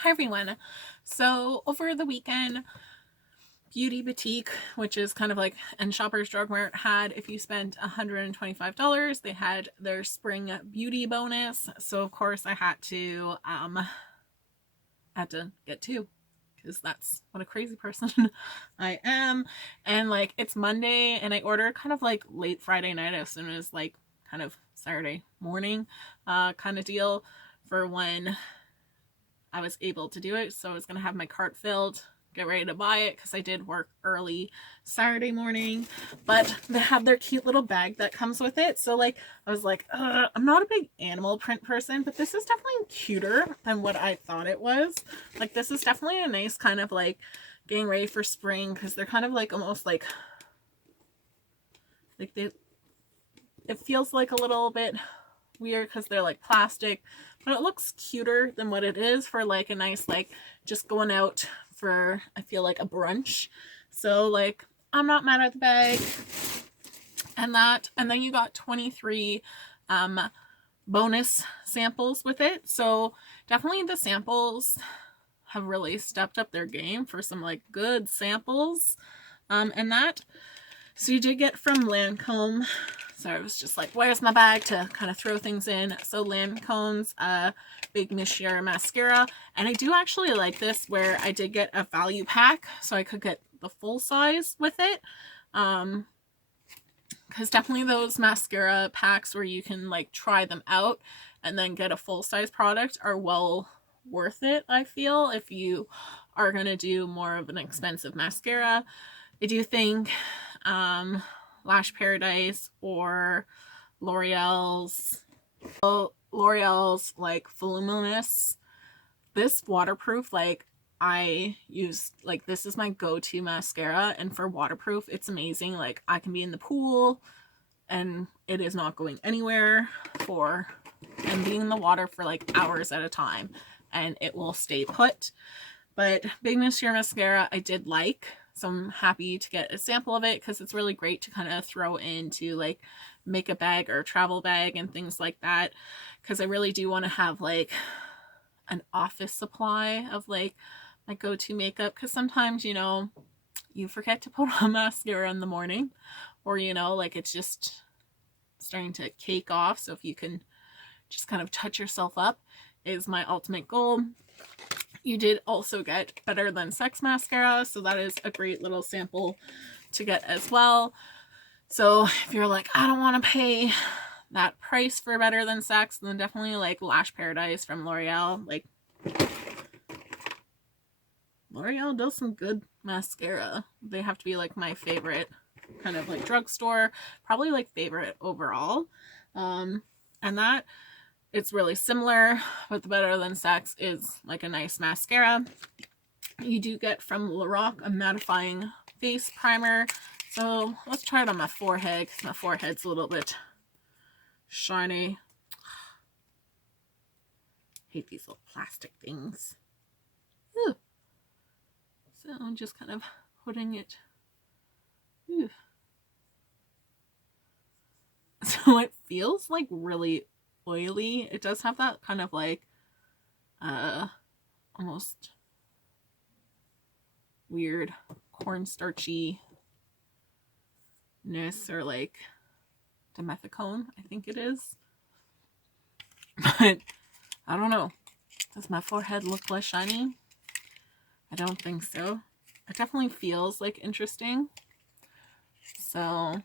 Hi everyone. So over the weekend, Beauty Boutique, which is kind of like, and Shoppers Drug Mart had, if you spent $125, they had their spring beauty bonus. So of course I had to get two, because that's what a crazy person I am. And like, it's Monday and I ordered kind of like late Friday night, as soon as like kind of Saturday morning kind of deal for when I was able to do it. So I was going to have my cart filled, get ready to buy it, because I did work early Saturday morning. But they have their cute little bag that comes with it. So like, I was like, I'm not a big animal print person, but this is definitely cuter than what I thought it was. Like, this is definitely a nice kind of like getting ready for spring, because they're kind of like almost like they, it feels like a little bit weird because they're like plastic, but it looks cuter than what it is for like a nice, like just going out for, I feel like, a brunch. So like, I'm not mad at the bag and that. And then you got 23 bonus samples with it. So definitely the samples have really stepped up their game for some like good samples and that. So you did get from Lancome. So I was just like, where's my bag to kind of throw things in? So Lancome's Big Monsieur mascara. And I do actually like this, where I did get a value pack, so I could get the full size with it. Because definitely those mascara packs where you can like try them out and then get a full size product are well worth it, I feel, if you are going to do more of an expensive mascara. I do think Lash Paradise or L'Oreal's like Voluminous, this waterproof, like I use, like, this is my go-to mascara, and for waterproof it's amazing. Like, I can be in the pool and it is not going anywhere for, and being in the water for like hours at a time, and it will stay put. But Big Monsieur mascara I did like, so I'm happy to get a sample of it, because it's really great to kind of throw into like makeup bag or travel bag and things like that, because I really do want to have like an office supply of like my go-to makeup, because sometimes, you know, you forget to put on mascara in the morning, or, you know, like it's just starting to cake off. So if you can just kind of touch yourself up is my ultimate goal. You did also get Better Than Sex mascara, so that is a great little sample to get as well. So if you're like, I don't want to pay that price for Better Than Sex, then definitely like Lash Paradise from L'Oreal. Like, L'Oreal does some good mascara. They have to be like my favorite kind of like drugstore, probably like favorite overall. And that, it's really similar, but the Better Than Sex is like a nice mascara. You do get from Lorac a mattifying face primer. So let's try it on my forehead, because my forehead's a little bit shiny. Hate these little plastic things. Ooh. So I'm just kind of putting it. Ooh. So it feels like really oily. It does have that kind of like almost weird cornstarchy ness, or like dimethicone, I think it is. But I don't know. Does my forehead look less shiny? I don't think so. It definitely feels like interesting. So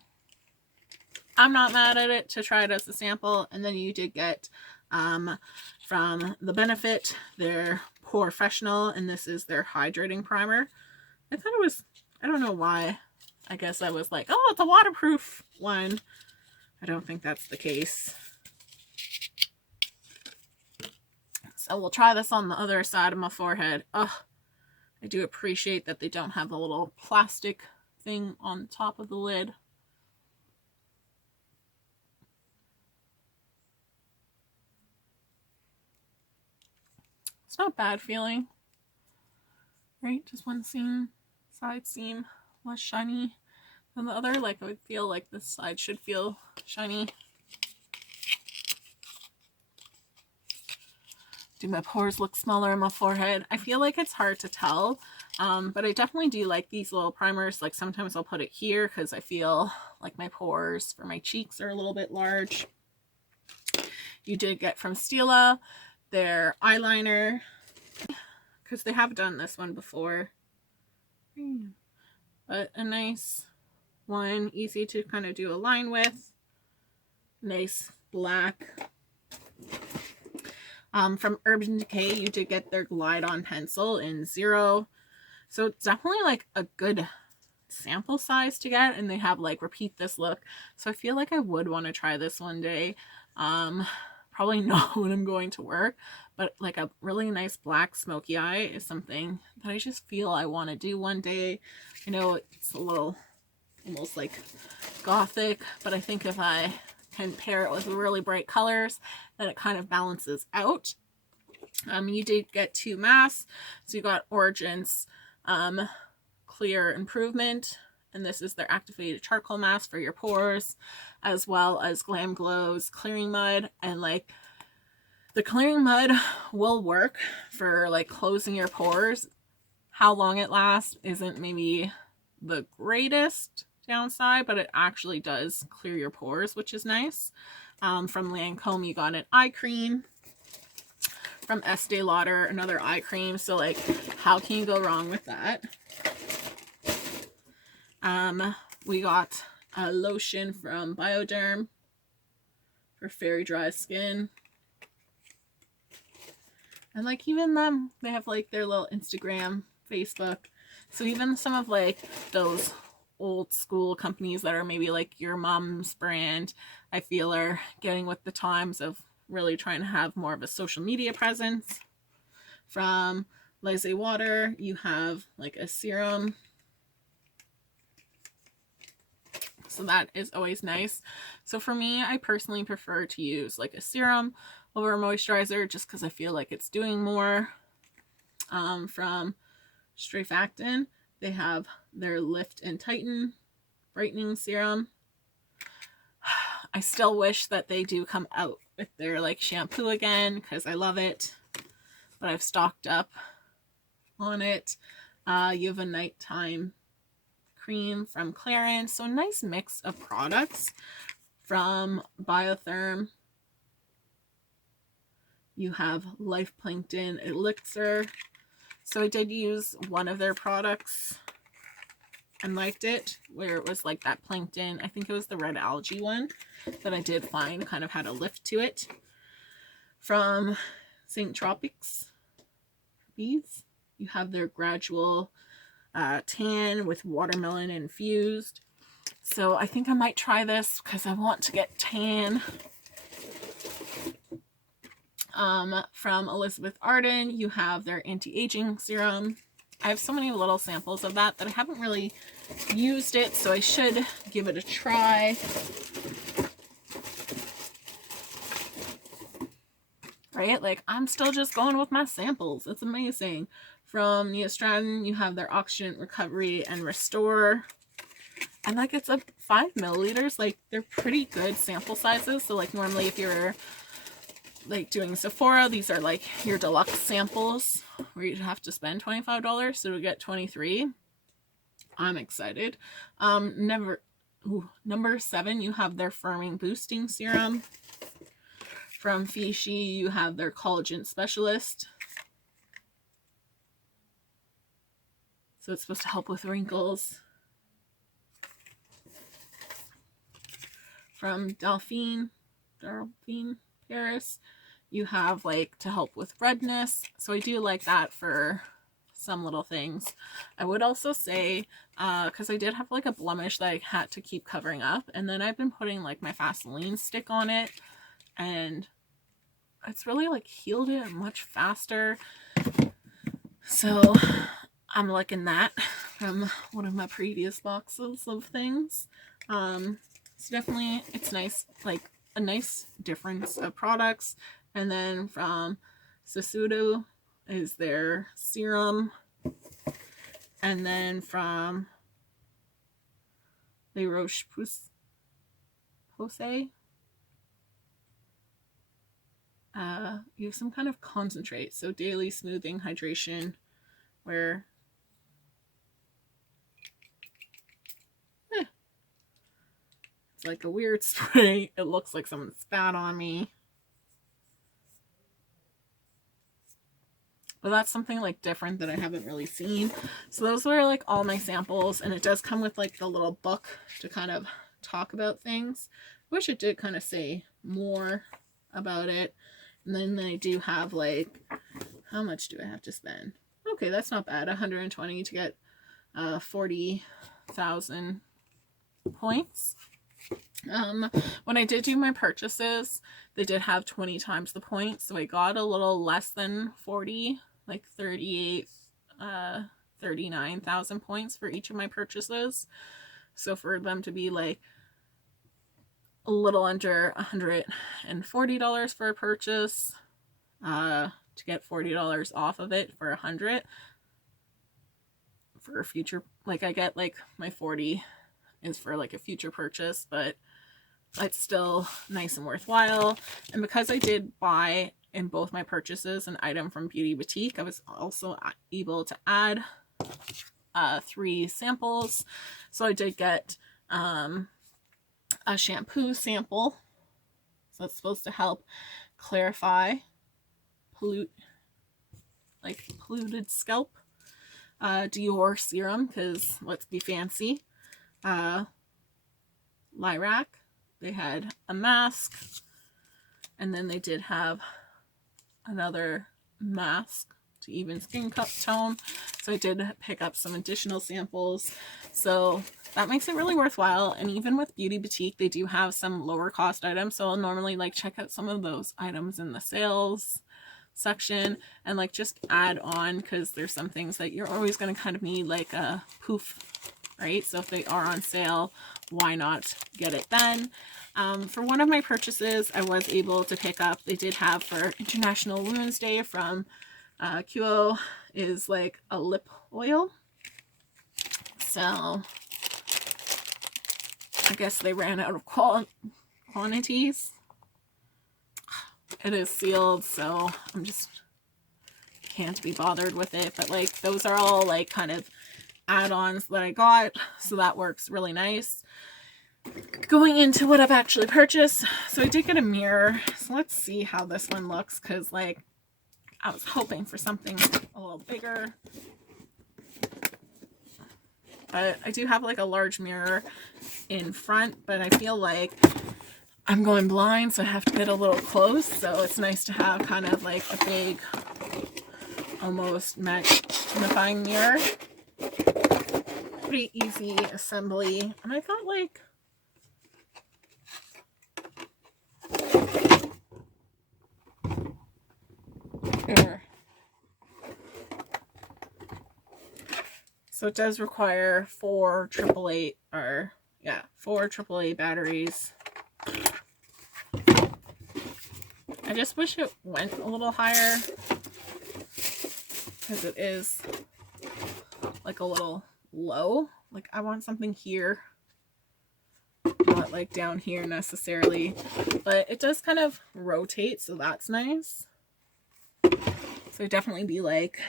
I'm not mad at it to try it as a sample. And then you did get from the Benefit their Professional, and this is their Hydrating Primer. I thought it was, I don't know why. I guess I was like, oh, it's a waterproof one. I don't think that's the case. So we'll try this on the other side of my forehead. Ugh, I do appreciate that they don't have the little plastic thing on top of the lid. It's not bad feeling, right? Just one side seam less shiny than the other. Like, I would feel like this side should feel shiny. Do my pores look smaller on my forehead? I feel like it's hard to tell, but I definitely do like these little primers. Like sometimes I'll put it here because I feel like my pores for my cheeks are a little bit large. You did get from Stila their eyeliner, because they have done this one before, but a nice one, easy to kind of do a line with. Nice black. From Urban Decay, you did get their Glide On Pencil in 0. So it's definitely like a good sample size to get, and they have like repeat this look. So I feel like I would want to try this one day. Probably not when I'm going to work, but like a really nice black smoky eye is something that I just feel I want to do one day. I know it's a little almost like gothic, but I think if I can pair it with really bright colors, then it kind of balances out. You did get 2 masks. So you got Origins Clear Improvement, and this is their activated charcoal mask for your pores, as well as Glam Glow's Clearing Mud. And like the Clearing Mud will work for like closing your pores. How long it lasts isn't maybe the greatest downside, but it actually does clear your pores, which is nice. From Lancome, you got an eye cream. From Estee Lauder, another eye cream. So like, how can you go wrong with that? We got a lotion from Bioderm for very dry skin. And like even them, they have like their little Instagram, Facebook. So even some of like those old school companies that are maybe like your mom's brand, I feel are getting with the times of really trying to have more of a social media presence. From Lazy Water, you have like a serum. So that is always nice. So for me, I personally prefer to use like a serum over a moisturizer just because I feel like it's doing more. From Strafactin, they have their Lift and Tighten Brightening Serum. I still wish that they do come out with their like shampoo again because I love it, but I've stocked up on it. You have a nighttime cream from Clarins, so a nice mix of products. From Biotherm, you have Life Plankton Elixir. So I did use one of their products and liked it, where it was like that plankton. I think it was the red algae one that I did find kind of had a lift to it. From St. Tropics Bees, you have their Gradual Tan with Watermelon Infused. So I think I might try this because I want to get tan. From Elizabeth Arden, you have their anti-aging serum. I have so many little samples of that I haven't really used it, so I should give it a try. Right? Like, I'm still just going with my samples. It's amazing. From Neostratin, you have their Oxygen Recovery and Restore. And like, it's a 5 milliliters. Like, they're pretty good sample sizes. So like, normally if you're like doing Sephora, these are like your deluxe samples where you'd have to spend $25, so to get 23. I'm excited. Number 7, you have their Firming Boosting Serum. From Tisci, you have their Collagen Specialist. So it's supposed to help with wrinkles. From Delphine Paris, you have like to help with redness. So I do like that for some little things. I would also say, because I did have like a blemish that I had to keep covering up, and then I've been putting like my Vaseline stick on it, and it's really like healed it much faster. So I'm liking that from one of my previous boxes of things. So definitely it's nice, like a nice difference of products. And then from Sasudo is their serum. And then from La Roche-Posay, you have some kind of concentrate. So daily smoothing hydration, where it's like a weird spray. It looks like someone spat on me. But that's something like different that I haven't really seen. So those were like all my samples, and it does come with like the little book to kind of talk about things. Wish it did kind of say more about it. And then they do have like, how much do I have to spend? Okay, that's not bad. 120 to get 40,000 points. When I did do my purchases, they did have 20 times the points, so I got a little less than 40, like 39,000 points for each of my purchases. So for them to be like a little under $140 for a purchase, to get $40 off of it for 100 for a future, like I get like my 40 is for like a future purchase, but it's still nice and worthwhile. And because I did buy in both my purchases an item from Beauty Boutique, I was also able to add 3 samples. So I did get a shampoo sample. So it's supposed to help clarify polluted scalp. Dior serum, because let's be fancy. Lilac. They had a mask, and then they did have another mask to even skin tone. So I did pick up some additional samples. So that makes it really worthwhile. And even with Beauty Boutique, they do have some lower cost items. So I'll normally like check out some of those items in the sales section and like just add on, because there's some things that you're always going to kind of need like a poof, right? So if they are on sale, why not get it then? For one of my purchases, I was able to pick up, they did have for International Women's Day from QO, is like a lip oil. So I guess they ran out of quantities. It is sealed, so I'm just can't be bothered with it. But like those are all like kind of add-ons that I got, so that works really nice. Going into what I've actually purchased, so I did get a mirror. So let's see how this one looks, because like I was hoping for something a little bigger, but I do have like a large mirror in front, but I feel like I'm going blind, so I have to get a little close. So it's nice to have kind of like a big, almost magnifying mirror. Pretty easy assembly. And I thought like, here. So it does require 4 AAA batteries. I just wish it went a little higher, because it is like a little low. Like I want something here, not like down here necessarily, but it does kind of rotate, so that's nice. So I'd definitely be like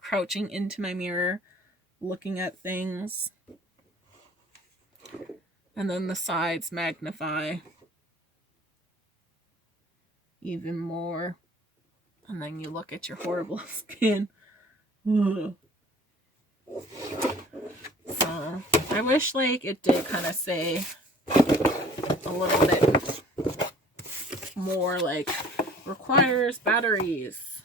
crouching into my mirror, looking at things. And then the sides magnify even more. And then you look at your horrible skin. Ugh. So I wish like it did kind of say a little bit more, like requires batteries.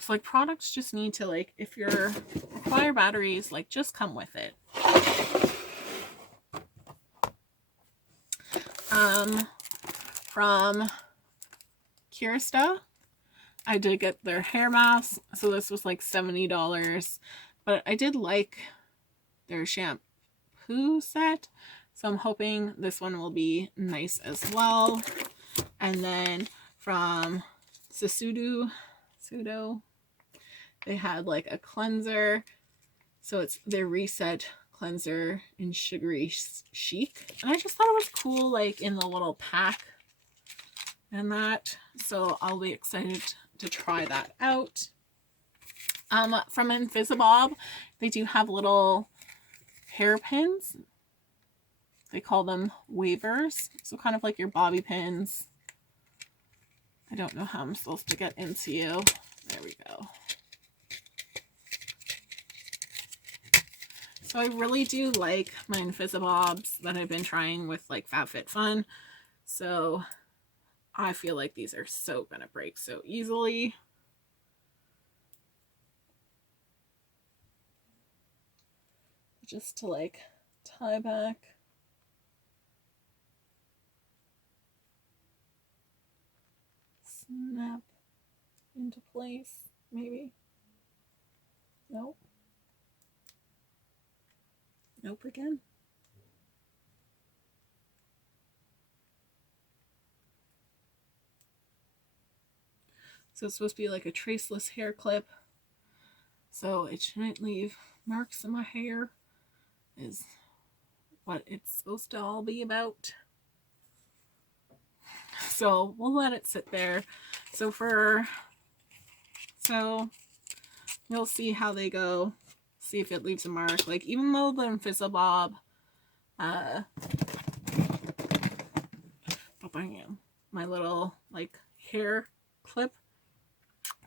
So like products just need to, like, if you're require batteries, like just come with it. From Kirsta, I did get their hair mask. So this was like $70, but I did like their shampoo set. So I'm hoping this one will be nice as well. And then from Sudo, they had like a cleanser. So it's their Reset cleanser in Sugary Chic. And I just thought it was cool, like in the little pack and that. So I'll be excited to try that out. From Invisibob, they do have little hairpins. They call them wavers. So kind of like your bobby pins. I don't know how I'm supposed to get into you. There we go. So I really do like my Invisibobs that I've been trying with like FabFitFun. So I feel like these are so gonna break so easily. Just to like tie back. Snap into place, maybe. Nope. Nope again. So it's supposed to be like a traceless hair clip. So it shouldn't leave marks in my hair, is what it's supposed to all be about. So we'll let it sit there. So we'll see how they go. See if it leaves a mark. Like, even though the Invisibob my little like hair clip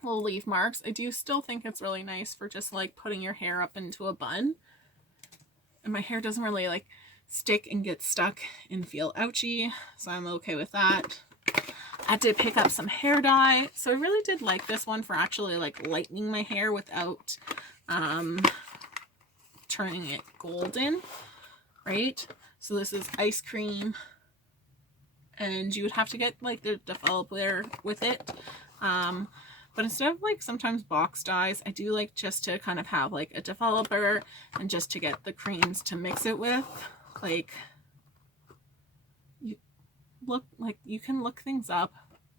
will leave marks, I do still think it's really nice for just like putting your hair up into a bun. And my hair doesn't really like stick and get stuck and feel ouchy, so I'm okay with that. I did pick up some hair dye, so I really did like this one for actually like lightening my hair without turning it golden, right? So this is Ice Cream, and you would have to get like the developer with it. But instead of like sometimes box dyes, I do like just to kind of have like a developer and just to get the creams to mix it with. Like, you can look things up,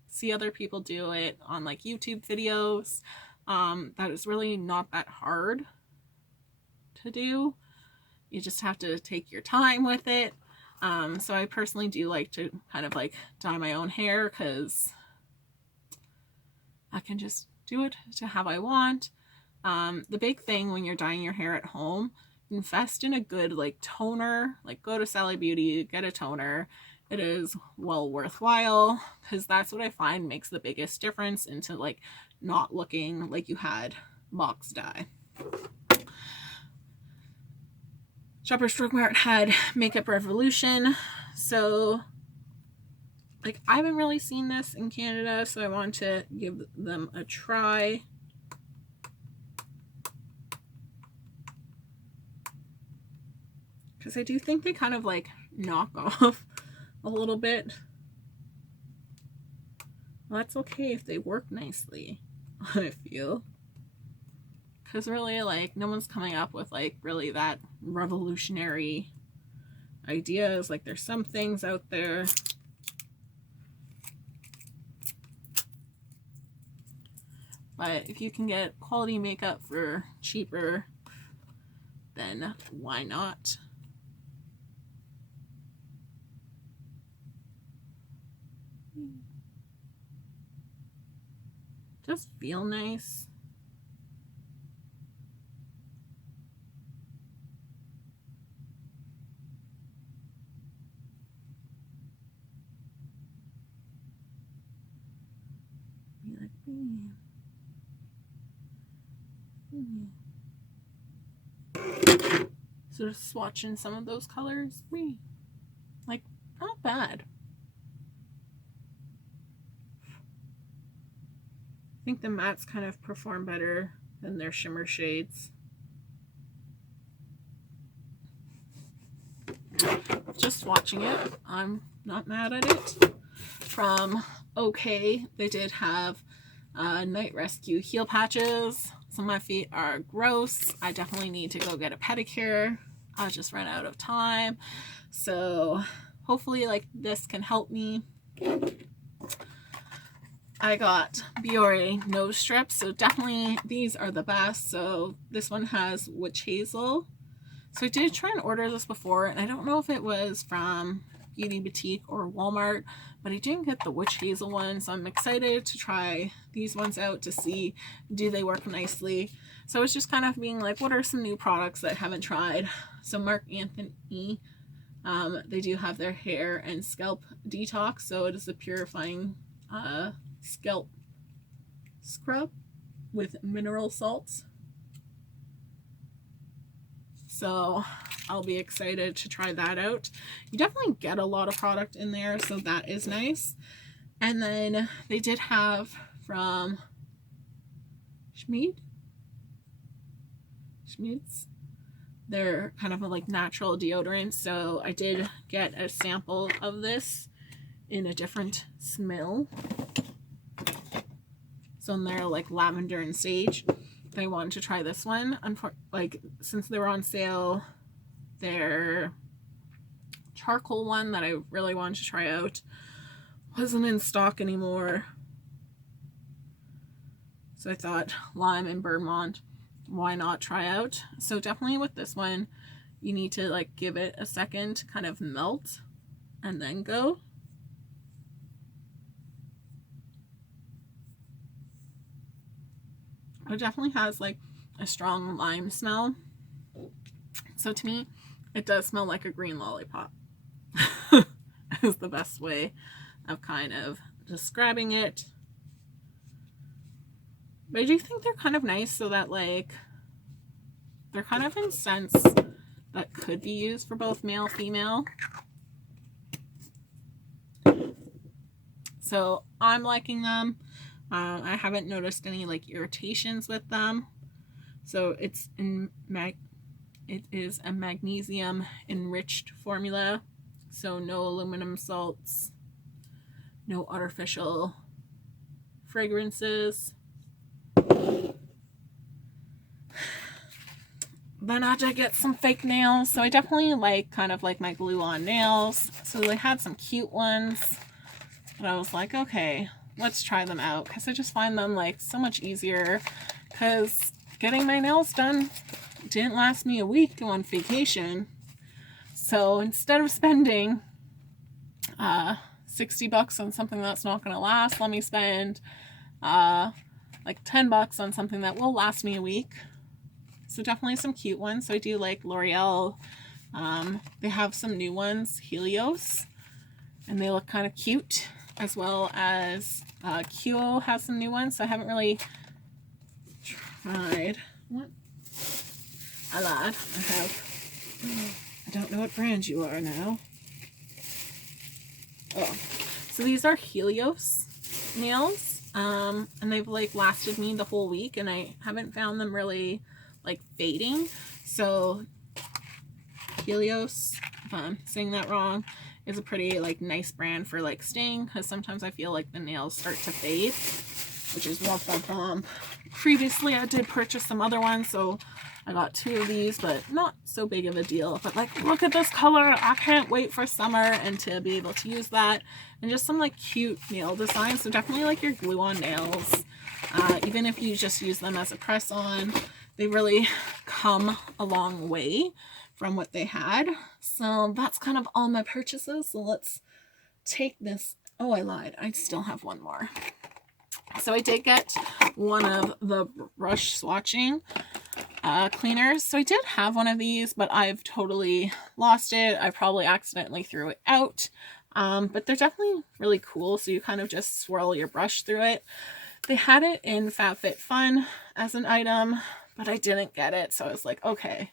see other people do it on like YouTube videos. That is really not that hard to do. You just have to take your time with it. So I personally do like to kind of like dye my own hair because I can just do it to how I want. The big thing when you're dyeing your hair at home, invest in a good like toner. Like, go to Sally Beauty, get a toner. It is well worthwhile, because that's what I find makes the biggest difference into like not looking like you had box dye. Shoppers Drug Mart had Makeup Revolution, so like I haven't really seen this in Canada, so I want to give them a try. Because I do think they kind of like knock off a little bit. Well, that's okay if they work nicely, I feel. Because really, like, no one's coming up with like really that revolutionary ideas. Like, there's some things out there. But if you can get quality makeup for cheaper, then why not? Just feel nice. Be like me. So just swatching some of those colors, like, not bad. I think the mattes kind of perform better than their shimmer shades. Just watching it, I'm not mad at it. From OK, they did have Night Rescue heel patches. Some of my feet are gross. I definitely need to go get a pedicure. I just ran out of time. So hopefully like this can help me. I got Biore nose strips, so definitely these are the best. So this one has witch hazel, So I did try and order this before, and I don't know if it was from Beauty Boutique or Walmart, but I didn't get the witch hazel one, so I'm excited to try these ones out to see, do they work nicely. So it's just kind of being like, what are some new products that I haven't tried? So Marc Anthony, they do have their hair and scalp detox, so it is a purifying scalp scrub with mineral salts. So I'll be excited to try that out. You definitely get a lot of product in there, so that is nice. And then they did have from Schmidt's. They're kind of like natural deodorants, so I did get a sample of this in a different smell. So in there, like lavender and sage. I wanted to try this one. Like, since they were on sale, their charcoal one that I really wanted to try out wasn't in stock anymore. So I thought lime and bergamot, why not try out? So definitely with this one, you need to like give it a second to kind of melt and then go. It definitely has like a strong lime smell. So to me, it does smell like a green lollipop. Is the best way of kind of describing it. But I do think they're kind of nice, so that like they're kind of in scents that could be used for both male and female. So I'm liking them. I haven't noticed any like irritations with them. So it is a magnesium enriched formula. So no aluminum salts, no artificial fragrances. Then I did get some fake nails. So I definitely like kind of like my glue on nails. So they had some cute ones. But I was like, okay, let's try them out. Because I just find them like so much easier. Because getting my nails done didn't last me a week on vacation. So instead of spending $60 on something that's not going to last, let me spend like $10 on something that will last me a week. So definitely some cute ones. So I do like L'Oreal. They have some new ones, Helios, and they look kind of cute, as well as Kyo has some new ones. So I haven't really tried. What? I lied. I don't know what brand you are now. Oh, so these are Helios nails, and they've like lasted me the whole week, and I haven't found them really like fading. So Helios, if I'm saying that wrong, is a pretty like nice brand for like staying, because sometimes I feel like the nails start to fade, which is womp womp womp. Previously I did purchase some other ones, so I got 2 of these, but not so big of a deal. But like, look at this color. I can't wait for summer and to be able to use that. And just some like cute nail designs. So definitely like your glue on nails. Even if you just use them as a press on, they really come a long way from what they had. So that's kind of all my purchases. So let's take this. Oh, I lied. I still have one more. So I did get one of the brush swatching cleaners. So I did have one of these, but I've totally lost it. I probably accidentally threw it out. But they're definitely really cool. So you kind of just swirl your brush through it. They had it in FabFitFun as an item, but I didn't get it. So I was like, okay,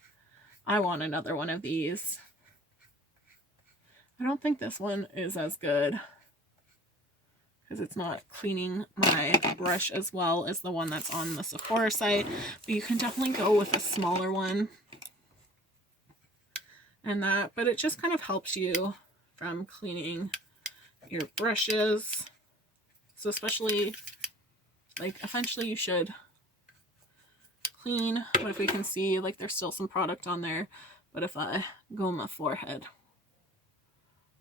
I want another one of these. I don't think this one is as good, because it's not cleaning my brush as well as the one that's on the Sephora site. But you can definitely go with a smaller one and that. But it just kind of helps you from cleaning your brushes. So especially, like, eventually you should clean. But if we can see, like, there's still some product on there. But if I go on my forehead,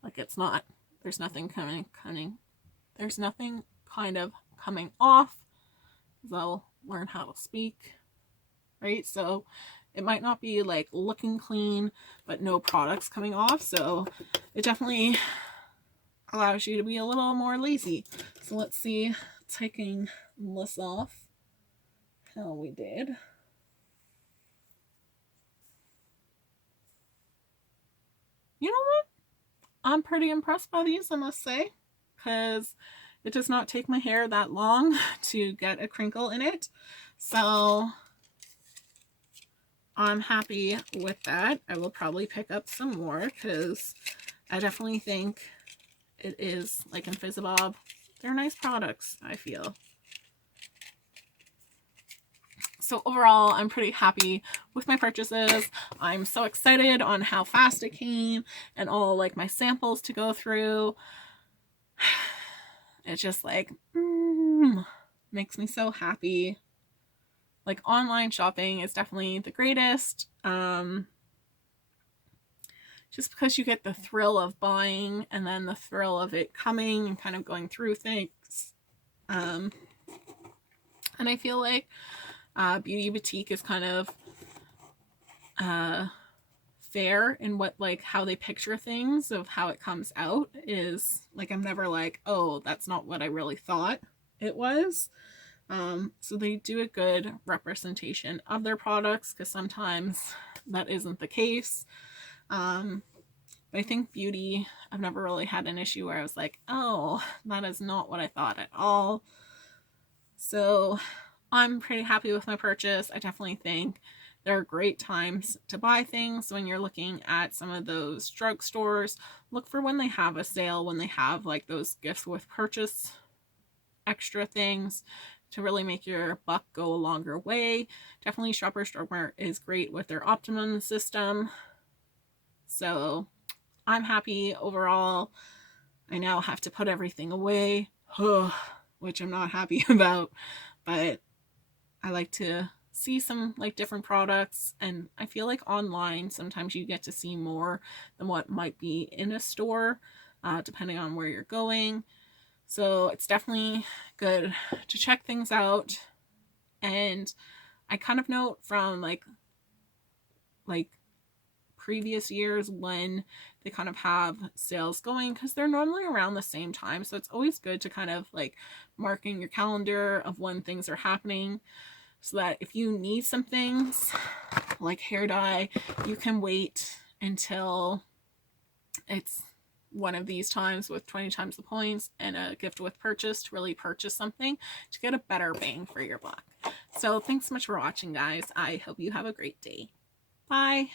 like, it's not, there's nothing there's nothing kind of coming off, because I'll learn how to speak, right? So It might not be like looking clean, but no products coming off. So it definitely allows you to be a little more lazy. So let's see, taking this off, how we did. You know what? I'm pretty impressed by these, I must say, because it does not take my hair that long to get a crinkle in it. So I'm happy with that. I will probably pick up some more because I definitely think it is like Invisabob. They're nice products, I feel. So overall, I'm pretty happy with my purchases. I'm so excited on how fast it came and all like my samples to go through. It's just like, makes me so happy. Like online shopping is definitely the greatest. Just because you get the thrill of buying and then the thrill of it coming and kind of going through things. And I feel like Beauty Boutique is kind of fair in what, like, how they picture things of how it comes out. Is like, I'm never like, oh, that's not what I really thought it was. So they do a good representation of their products, because sometimes that isn't the case. But I think beauty, I've never really had an issue where I was like, oh, that is not what I thought at all. So I'm pretty happy with my purchase. I definitely think there are great times to buy things when you're looking at some of those drugstores. Look for when they have a sale, when they have like those gifts with purchase extra things to really make your buck go a longer way. Definitely Shoppers Drug Mart is great with their Optimum system. So I'm happy overall. I now have to put everything away, which I'm not happy about, but I like to see some like different products, and I feel like online sometimes you get to see more than what might be in a store, depending on where you're going. So it's definitely good to check things out. And I kind of note from like previous years when they kind of have sales going, because they're normally around the same time. So it's always good to kind of like mark in your calendar of when things are happening, so that if you need some things like hair dye, you can wait until it's one of these times with 20 times the points and a gift with purchase to really purchase something to get a better bang for your buck. So thanks so much for watching, guys. I hope you have a great day. Bye.